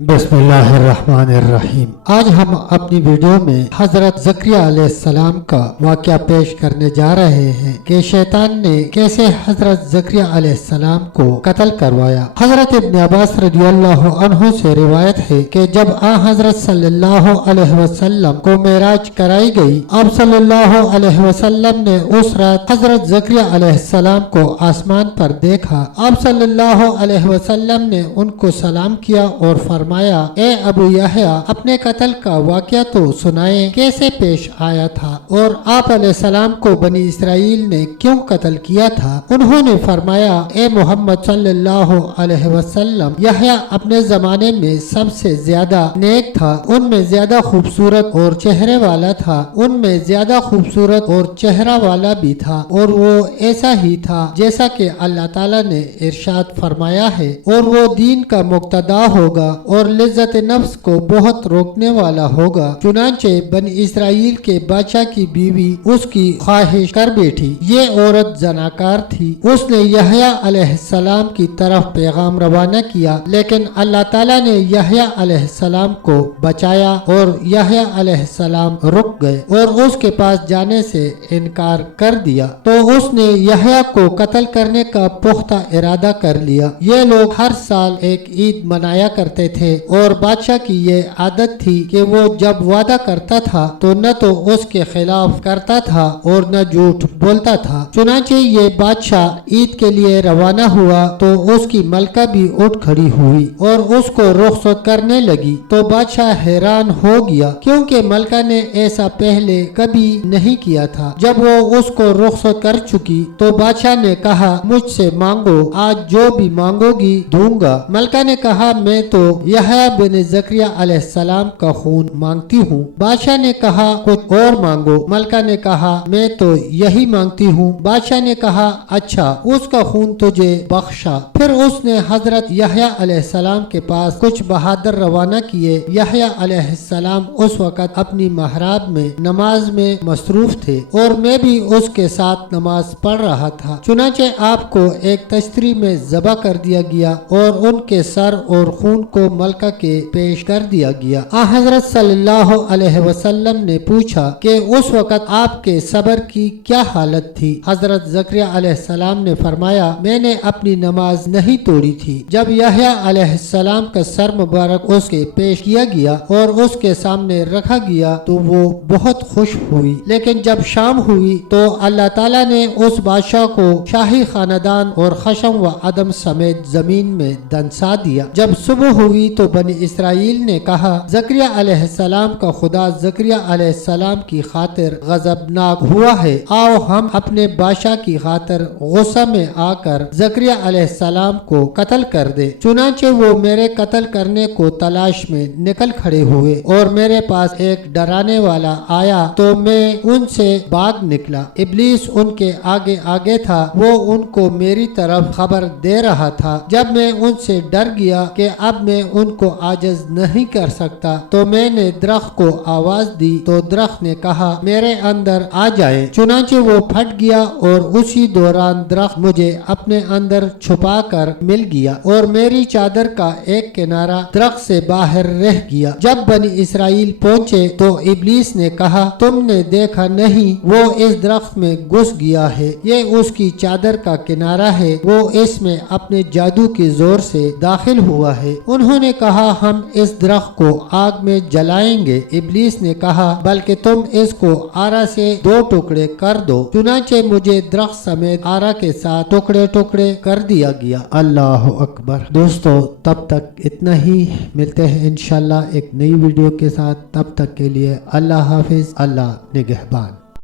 बिस्मिल्लाहिर्रहमानिर्रहीम। आज हम अपनी वीडियो में हजरत ज़करिया अलैहिस्सलाम का वाक़या पेश करने जा रहे हैं कि शैतान ने कैसे हजरत ज़करिया अलैहिस्सलाम को कत्ल करवाया। हजरत इब्न अब्बास रज़ियल्लाहु अन्हु से रिवायत है कि जब हजरत सल्लल्लाहु अलैहि वसल्लम को मेराज कराई गई, आप सल्लल्लाहु अलैहि वसल्लम ने उस रात हजरत ज़करिया अलैहिस्सलाम को आसमान पर देखा। आप सल्लल्लाहु अलैहि वसल्लम ने उनको सलाम किया और फरमाया, ए अबू यहया, अपने कत्ल का वाक़या तो सुनाए, कैसे पेश आया था और आप अलैहिस्सलाम को बनी इसराइल ने क्यों कत्ल किया था। उन्होंने फरमाया, ए मोहम्मद सल्लल्लाहु अलैहि वसल्लम, यहया अपने जमाने में सबसे ज्यादा नेक था, उनमें ज्यादा खूबसूरत और चेहरे वाला था, उनमें ज्यादा खूबसूरत और चेहरा वाला भी था, और वो ऐसा ही था जैसा कि अल्लाह ताला ने इरशाद फरमाया है, और वो दीन का मुक्तदा होगा और लिज्जत नफ्स को बहुत रोकने वाला होगा। चुनांचे बनी इसराइल के बादशाह की बीवी उसकी ख्वाहिश कर बैठी। ये औरत जनाकार थी। उसने यहया अलैहिस्सलाम की तरफ पैगाम रवाना किया, लेकिन अल्लाह ताला ने यहया अलैहिस्सलाम को बचाया और यहया अलैहिस्सलाम रुक गए और उसके पास जाने से इनकार कर दिया। तो उसने यहया को कत्ल करने का पुख्ता इरादा कर लिया। ये लोग हर साल एक ईद मनाया करते थे और बादशाह की ये आदत थी कि वो जब वादा करता था तो न तो उसके खिलाफ करता था और न झूठ बोलता था। चुनांचे ये बादशाह ईद के लिए रवाना हुआ तो उसकी मलका भी उठ खड़ी हुई और उसको रुखसत करने लगी। तो बादशाह हैरान हो गया क्योंकि मलका ने ऐसा पहले कभी नहीं किया था। जब वो उसको रुखसत कर चुकी तो बादशाह ने कहा, मुझसे मांगो, आज जो भी मांगोगी दूंगा। मलका ने कहा, मैं तो यहया बिन ज़करिया अलैहिस्सलाम का खून मांगती हूँ। बादशाह ने कहा, कुछ और मांगो। मलका ने कहा, मैं तो यही मांगती हूँ। बादशाह ने कहा, अच्छा, उसका खून तुझे बख्शा। फिर उसने हजरत यहया अलैहिस्सलाम के पास कुछ बहादुर रवाना किए। यहया अलैहिस्सलाम उस वक़्त अपनी महराब में नमाज में मसरूफ थे और मैं भी उसके साथ नमाज पढ़ रहा था। चुनांचे आपको एक तश्तरी में ज़बह कर दिया गया और उनके सर और खून को मलका के पेश कर दिया गया। हजरत सल्लल्लाहु अलैहि वसल्लम ने पूछा कि उस वक़्त आपके सब्र की क्या हालत थी। हजरत ज़करिया अलैहिस्सलाम ने फरमाया, मैंने अपनी नमाज नहीं तोड़ी थी। जब यहया अलैहिस्सलाम का सर मुबारक उसके पेश किया गया और उसके सामने रखा गया तो वो बहुत खुश हुई। लेकिन जब शाम हुई तो अल्लाह ताला ने उस बादशाह को शाही खानदान और खशम व अदम समेत जमीन में दंसा दिया। जब सुबह हुई तो बनी इसराइल ने कहा, ज़करिया अलैहिस्सलाम का खुदा ज़करिया अलैहिस्सलाम की खातिर गजबनाक हुआ है। आओ हम अपने बादशाह की खातिर गुस्सा में आकर ज़करिया अलैहिस्सलाम को कत्ल कर दे। चुनांचे वो मेरे कत्ल करने को तलाश में निकल खड़े हुए और मेरे पास एक डराने वाला आया तो मैं उनसे भाग निकला। इब्लीस उनके आगे आगे था, वो उनको मेरी तरफ खबर दे रहा था। जब मैं उनसे डर गया कि अब मैं उनको आजिज नहीं कर सकता तो मैंने दरख्त को आवाज दी तो दरख्त ने कहा, मेरे अंदर आ जाए। चुनांचे वो फट गया और उसी दौरान दरख्त मुझे अपने अंदर छुपा कर मिल गया और मेरी चादर का एक किनारा दरख्त से बाहर रह गया। जब बनी इसराइल पहुँचे तो इब्लीस ने कहा, तुमने देखा नहीं, वो इस दरख्त में घुस गया है, ये उसकी चादर का किनारा है, वो इसमें अपने जादू के जोर से दाखिल हुआ है। उन्होंने कहा, हम इस दरख्त को आग में जलाएंगे। इब्लीस ने कहा, बल्कि तुम इसको आरा से 2 टुकड़े कर दो। चुनांचे मुझे दरख्त समेत आरा के साथ टुकड़े टुकड़े कर दिया गया। अल्लाह अकबर। दोस्तों, तब तक इतना ही, मिलते हैं इंशाल्लाह एक नई वीडियो के साथ। तब तक के लिए अल्लाह हाफिज, अल्लाह निगहबान।